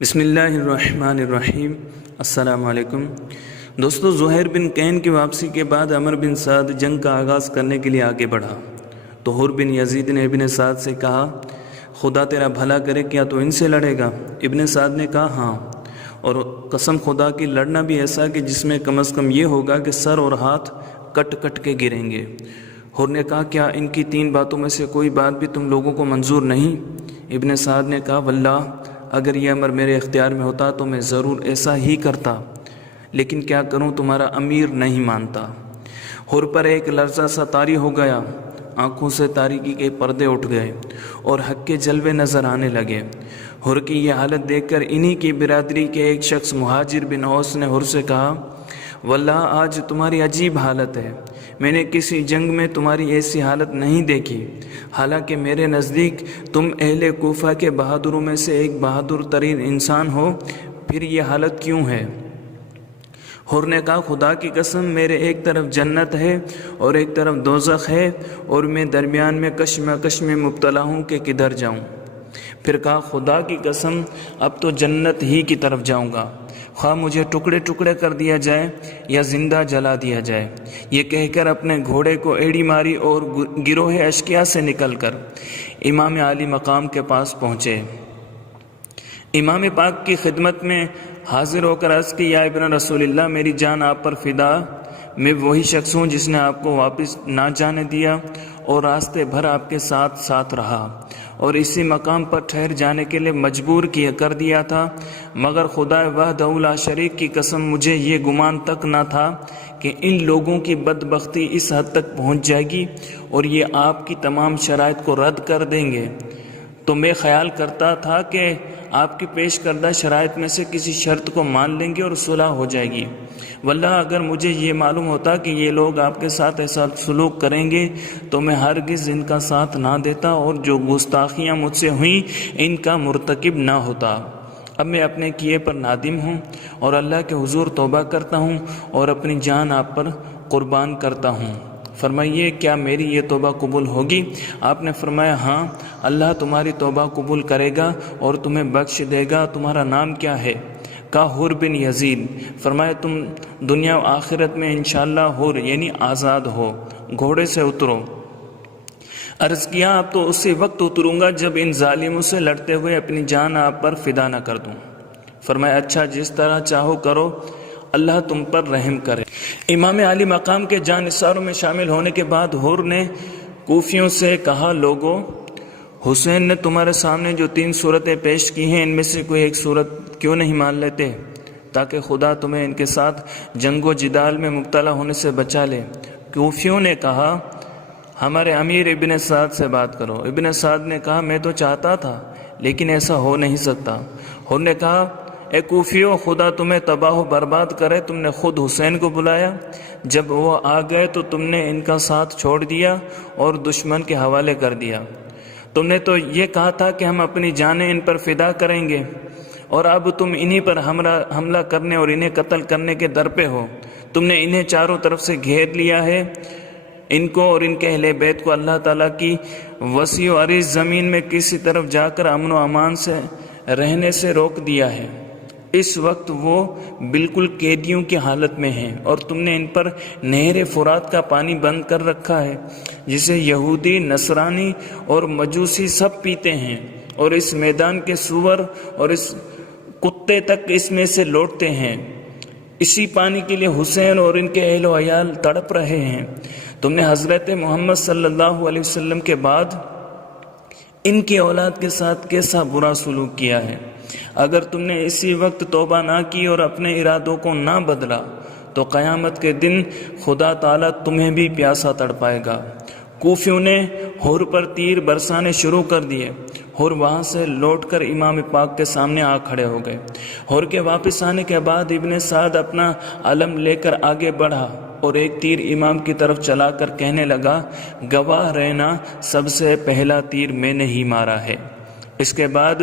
بسم اللہ الرحمن الرحیم۔ السلام علیکم دوستو، زہیر بن کین کی واپسی کے بعد عمر بن سعد جنگ کا آغاز کرنے کے لیے آگے بڑھا تو حر بن یزید نے ابن سعد سے کہا، خدا تیرا بھلا کرے، کیا تو ان سے لڑے گا؟ ابن سعد نے کہا ہاں، اور قسم خدا کی لڑنا بھی ایسا کہ جس میں کم از کم یہ ہوگا کہ سر اور ہاتھ کٹ کٹ کے گریں گے۔ حر نے کہا، کیا ان کی 3 باتوں میں سے کوئی بات بھی تم لوگوں کو منظور نہیں؟ ابن سعد نے کہا، واللہ اگر یہ امر میرے اختیار میں ہوتا تو میں ضرور ایسا ہی کرتا، لیکن کیا کروں، تمہارا امیر نہیں مانتا۔ حر پر ایک لرزہ سا طاری ہو گیا، آنکھوں سے تاریکی کے پردے اٹھ گئے اور حق کے جلوے نظر آنے لگے۔ حر کی یہ حالت دیکھ کر انہی کی برادری کے ایک شخص مہاجر بن اوس نے حر سے کہا، واللہ آج تمہاری عجیب حالت ہے، میں نے کسی جنگ میں تمہاری ایسی حالت نہیں دیکھی، حالانکہ میرے نزدیک تم اہل کوفہ کے بہادروں میں سے ایک بہادر ترین انسان ہو، پھر یہ حالت کیوں ہے؟ حر نے کہا، خدا کی قسم، میرے ایک طرف جنت ہے اور ایک طرف دوزخ ہے، اور میں درمیان میں کشمکش میں مبتلا ہوں کہ کدھر جاؤں۔ پھر کہا، خدا کی قسم، اب تو جنت ہی کی طرف جاؤں گا، خواہ مجھے ٹکڑے ٹکڑے کر دیا جائے یا زندہ جلا دیا جائے۔ یہ کہہ کر اپنے گھوڑے کو ایڑی ماری اور گروہ اشقیاء سے نکل کر امام عالی مقام کے پاس پہنچے۔ امام پاک کی خدمت میں حاضر ہو کر عرض کی، یا ابن رسول اللہ، میری جان آپ پر فدا، میں وہی شخص ہوں جس نے آپ کو واپس نہ جانے دیا اور راستے بھر آپ کے ساتھ ساتھ رہا اور اسی مقام پر ٹھہر جانے کے لیے مجبور کر دیا تھا، مگر خدا وحدہ لا شریک کی قسم، مجھے یہ گمان تک نہ تھا کہ ان لوگوں کی بدبختی اس حد تک پہنچ جائے گی اور یہ آپ کی تمام شرائط کو رد کر دیں گے۔ تو میں خیال کرتا تھا کہ آپ کی پیش کردہ شرائط میں سے کسی شرط کو مان لیں گے اور صلح ہو جائے گی، واللہ اگر مجھے یہ معلوم ہوتا کہ یہ لوگ آپ کے ساتھ ایسا سلوک کریں گے تو میں ہرگز ان کا ساتھ نہ دیتا اور جو گستاخیاں مجھ سے ہوئیں ان کا مرتکب نہ ہوتا۔ اب میں اپنے کیے پر نادم ہوں اور اللہ کے حضور توبہ کرتا ہوں اور اپنی جان آپ پر قربان کرتا ہوں، فرمائیے کیا میری یہ توبہ قبول ہوگی؟ آپ نے فرمایا، ہاں، اللہ تمہاری توبہ قبول کرے گا اور تمہیں بخش دے گا۔ تمہارا نام کیا ہے؟ کہا، حر بن یزید۔ فرمایا، تم دنیا و آخرت میں انشاءاللہ حر یعنی آزاد ہو، گھوڑے سے اترو۔ عرض کیا، اب تو اسی وقت اتروں گا جب ان ظالموں سے لڑتے ہوئے اپنی جان آپ پر فدا نہ کر دوں۔ فرمایا، اچھا، جس طرح چاہو کرو، اللہ تم پر رحم کرے۔ امام عالی مقام کے جانثاروں میں شامل ہونے کے بعد حر نے کوفیوں سے کہا، لوگو، حسین نے تمہارے سامنے جو 3 صورتیں پیش کی ہیں ان میں سے کوئی ایک صورت کیوں نہیں مان لیتے تاکہ خدا تمہیں ان کے ساتھ جنگ و جدال میں مبتلا ہونے سے بچا لے؟ کوفیوں نے کہا، ہمارے امیر ابن سعد سے بات کرو۔ ابن سعد نے کہا، میں تو چاہتا تھا لیکن ایسا ہو نہیں سکتا۔ حر نے کہا، اے کوفیو، خدا تمہیں تباہ و برباد کرے، تم نے خود حسین کو بلایا، جب وہ آ گئے تو تم نے ان کا ساتھ چھوڑ دیا اور دشمن کے حوالے کر دیا۔ تم نے تو یہ کہا تھا کہ ہم اپنی جانیں ان پر فدا کریں گے، اور اب تم انہی پر حملہ کرنے اور انہیں قتل کرنے کے در پہ ہو۔ تم نے انہیں چاروں طرف سے گھیر لیا ہے، ان کو اور ان کے اہل بیت کو اللہ تعالیٰ کی وسیع و عریض زمین میں کسی طرف جا کر امن و امان سے رہنے سے روک دیا ہے۔ اس وقت وہ بالکل قیدیوں کی حالت میں ہیں اور تم نے ان پر نہر فرات کا پانی بند کر رکھا ہے جسے یہودی، نصرانی اور مجوسی سب پیتے ہیں، اور اس میدان کے سور اور اس کتے تک اس میں سے لوٹتے ہیں۔ اسی پانی کے لیے حسین اور ان کے اہل و عیال تڑپ رہے ہیں۔ تم نے حضرت محمد صلی اللہ علیہ وسلم کے بعد ان کی اولاد کے ساتھ کیسا برا سلوک کیا ہے۔ اگر تم نے اسی وقت توبہ نہ کی اور اپنے ارادوں کو نہ بدلا تو قیامت کے دن خدا تعالیٰ تمہیں بھی پیاسا تڑپائے گا۔ کوفیوں نے حر پر تیر برسانے شروع کر دیے۔ حر وہاں سے لوٹ کر امام پاک کے سامنے آ کھڑے ہو گئے۔ حر کے واپس آنے کے بعد ابن سعد اپنا علم لے کر آگے بڑھا اور ایک تیر امام کی طرف چلا کر کہنے لگا، گواہ رہنا، سب سے پہلا تیر میں نے ہی مارا ہے۔ اس کے بعد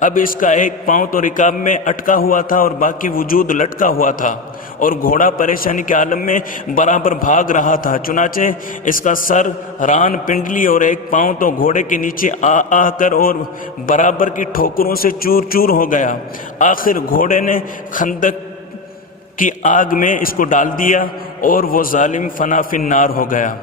اب اس کا ایک پاؤں تو رکاب میں اٹکا ہوا تھا اور باقی وجود لٹکا ہوا تھا، اور گھوڑا پریشانی کے عالم میں برابر بھاگ رہا تھا۔ چنانچہ اس کا سر، ران، پنڈلی اور ایک پاؤں تو گھوڑے کے نیچے آ کر اور برابر کی ٹھوکروں سے چور چور ہو گیا۔ آخر گھوڑے نے خندق کی آگ میں اس کو ڈال دیا اور وہ ظالم فنا فی النار ہو گیا۔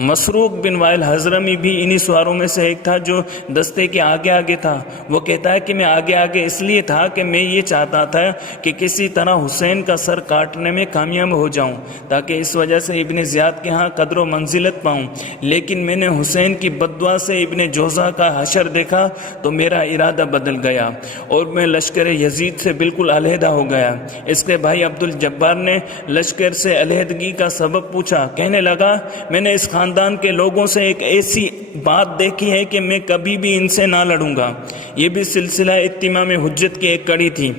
مسروق بن وائل حضرمی بھی انہی سواروں میں سے ایک تھا جو دستے کے آگے آگے تھا۔ وہ کہتا ہے کہ میں آگے آگے اس لیے تھا کہ میں یہ چاہتا تھا کہ کسی طرح حسین کا سر کاٹنے میں کامیاب ہو جاؤں تاکہ اس وجہ سے ابن زیاد کے ہاں قدر و منزلت پاؤں، لیکن میں نے حسین کی بددعا سے ابن جوزہ کا حشر دیکھا تو میرا ارادہ بدل گیا اور میں لشکر یزید سے بالکل علیحدہ ہو گیا۔ اس کے بھائی عبد الجبار نے لشکر سے علیحدگی کا سبب پوچھا، کہنے لگا میں نے اس خاندان کے لوگوں سے ایک ایسی بات دیکھی ہے کہ میں کبھی بھی ان سے نہ لڑوں گا۔ یہ بھی سلسلہ اتمام حجت کی ایک کڑی تھی۔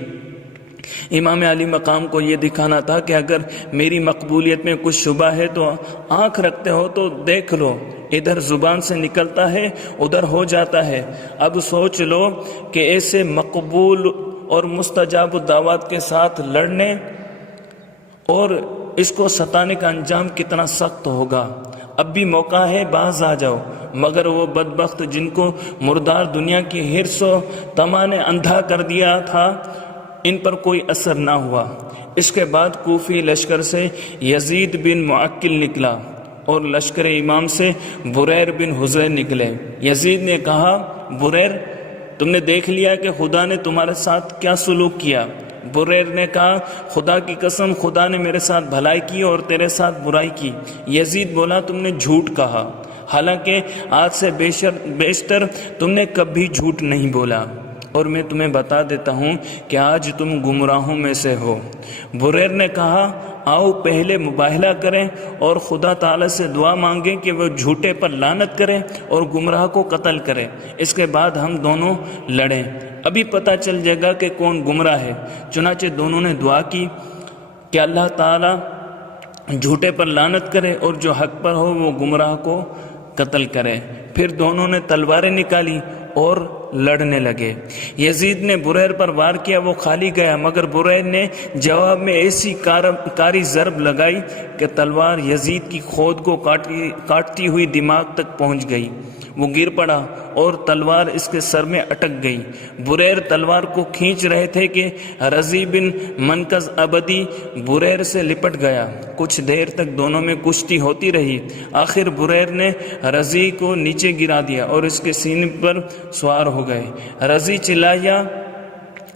امام علی مقام کو یہ دکھانا تھا کہ اگر میری مقبولیت میں کچھ شبہ ہے تو آنکھ رکھتے ہو تو دیکھ لو، ادھر زبان سے نکلتا ہے ادھر ہو جاتا ہے۔ اب سوچ لو کہ ایسے مقبول اور مستجاب الدعوات کے ساتھ لڑنے اور اس کو ستانے کا انجام کتنا سخت ہوگا۔ اب بھی موقع ہے، باز آ جاؤ۔ مگر وہ بدبخت جن کو مردار دنیا کی حرص و طمع نے اندھا کر دیا تھا، ان پر کوئی اثر نہ ہوا۔ اس کے بعد کوفی لشکر سے یزید بن معقل نکلا اور لشکر امام سے بریر بن حزیر نکلے۔ یزید نے کہا، بریر تم نے دیکھ لیا کہ خدا نے تمہارے ساتھ کیا سلوک کیا؟ بریر نے کہا، خدا کی قسم خدا نے میرے ساتھ بھلائی کی اور تیرے ساتھ برائی کی۔ یزید بولا، تم نے جھوٹ کہا، حالانکہ آج سے بیشتر تم نے کبھی جھوٹ نہیں بولا، اور میں تمہیں بتا دیتا ہوں کہ آج تم گمراہوں میں سے ہو۔ بریر نے کہا، آؤ پہلے مباہلہ کریں اور خدا تعالی سے دعا مانگیں کہ وہ جھوٹے پر لعنت کرے اور گمراہ کو قتل کرے، اس کے بعد ہم دونوں لڑیں، ابھی پتہ چل جائے گا کہ کون گمراہ ہے۔ چنانچہ دونوں نے دعا کی کہ اللہ تعالی جھوٹے پر لعنت کرے اور جو حق پر ہو وہ گمراہ کو قتل کرے۔ پھر دونوں نے تلواریں نکالی اور لڑنے لگے۔ یزید نے بریر پر وار کیا، وہ خالی گیا، مگر بریر نے جواب میں ایسی کاری ضرب لگائی کہ تلوار یزید کی خود کو کاٹتی ہوئی دماغ تک پہنچ گئی۔ وہ گر پڑا اور تلوار اس کے سر میں اٹک گئی۔ بریر تلوار کو کھینچ رہے تھے کہ رضی بن منقذ ابدی بریر سے لپٹ گیا۔ کچھ دیر تک دونوں میں کشتی ہوتی رہی۔ آخر بریر نے رضی کو نیچے گرا دیا اور اس کے سینے پر سوار ہو گئے۔ رضی چلایا،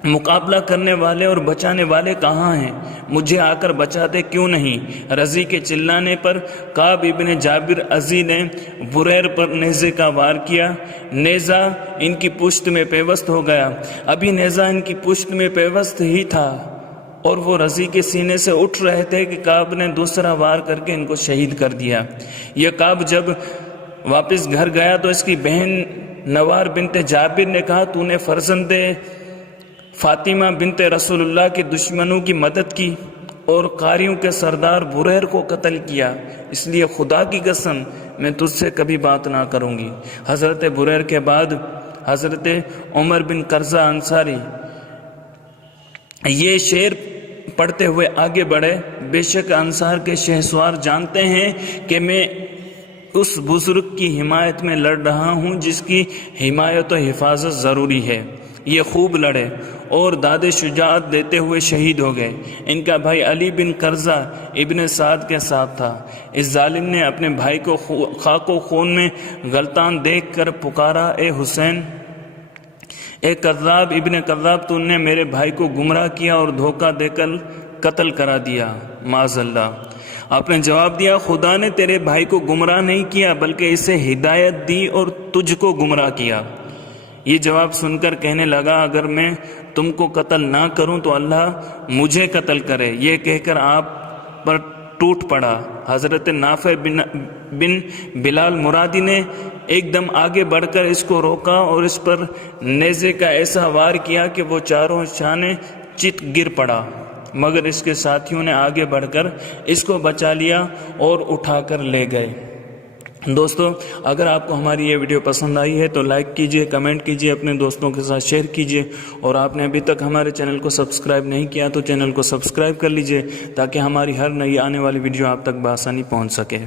مقابلہ کرنے والے اور بچانے والے کہاں ہیں؟ مجھے آ کر بچا دے کیوں نہیں؟ رضی کے چلانے پر کعب ابن جابر ازی نے بریر پر نیزے کا وار کیا۔ نیزہ ان کی پشت میں پیوست ہو گیا۔ ابھی نیزہ ان کی پشت میں پیوست ہی تھا اور وہ رضی کے سینے سے اٹھ رہے تھے کہ کعب نے دوسرا وار کر کے ان کو شہید کر دیا۔ یہ کعب جب واپس گھر گیا تو اس کی بہن نوار بنت جابر نے کہا، تو نے فرزند فاطمہ بنت رسول اللہ کے دشمنوں کی مدد کی اور قاریوں کے سردار بریر کو قتل کیا، اس لیے خدا کی قسم میں تجھ سے کبھی بات نہ کروں گی۔ حضرت بریر کے بعد حضرت عمر بن قرظہ انصاری یہ شعر پڑھتے ہوئے آگے بڑھے، بے شک انصار کے شہسوار جانتے ہیں کہ میں اس بزرگ کی حمایت میں لڑ رہا ہوں جس کی حمایت و حفاظت ضروری ہے۔ یہ خوب لڑے اور داد شجاعت دیتے ہوئے شہید ہو گئے۔ ان کا بھائی علی بن قرظہ ابن سعد کے ساتھ تھا۔ اس ظالم نے اپنے بھائی کو خاک و خون میں غلطان دیکھ کر پکارا، اے حسین، اے کذاب ابن کذاب، تو نے میرے بھائی کو گمراہ کیا اور دھوکہ دے کر قتل کرا دیا، معاذ اللہ۔ آپ نے جواب دیا، خدا نے تیرے بھائی کو گمراہ نہیں کیا بلکہ اسے ہدایت دی اور تجھ کو گمراہ کیا۔ یہ جواب سن کر کہنے لگا، اگر میں تم کو قتل نہ کروں تو اللہ مجھے قتل کرے۔ یہ کہہ کر آپ پر ٹوٹ پڑا۔ حضرت نافع بن بلال مرادی نے ایک دم آگے بڑھ کر اس کو روکا اور اس پر نیزے کا ایسا وار کیا کہ وہ چاروں شانے چت گر پڑا، مگر اس کے ساتھیوں نے آگے بڑھ کر اس کو بچا لیا اور اٹھا کر لے گئے۔ دوستو اگر آپ کو ہماری یہ ویڈیو پسند آئی ہے تو لائک کیجئے، کمنٹ کیجئے، اپنے دوستوں کے ساتھ شیئر کیجئے، اور آپ نے ابھی تک ہمارے چینل کو سبسکرائب نہیں کیا تو چینل کو سبسکرائب کر لیجئے تاکہ ہماری ہر نئی آنے والی ویڈیو آپ تک بآسانی پہنچ سکے۔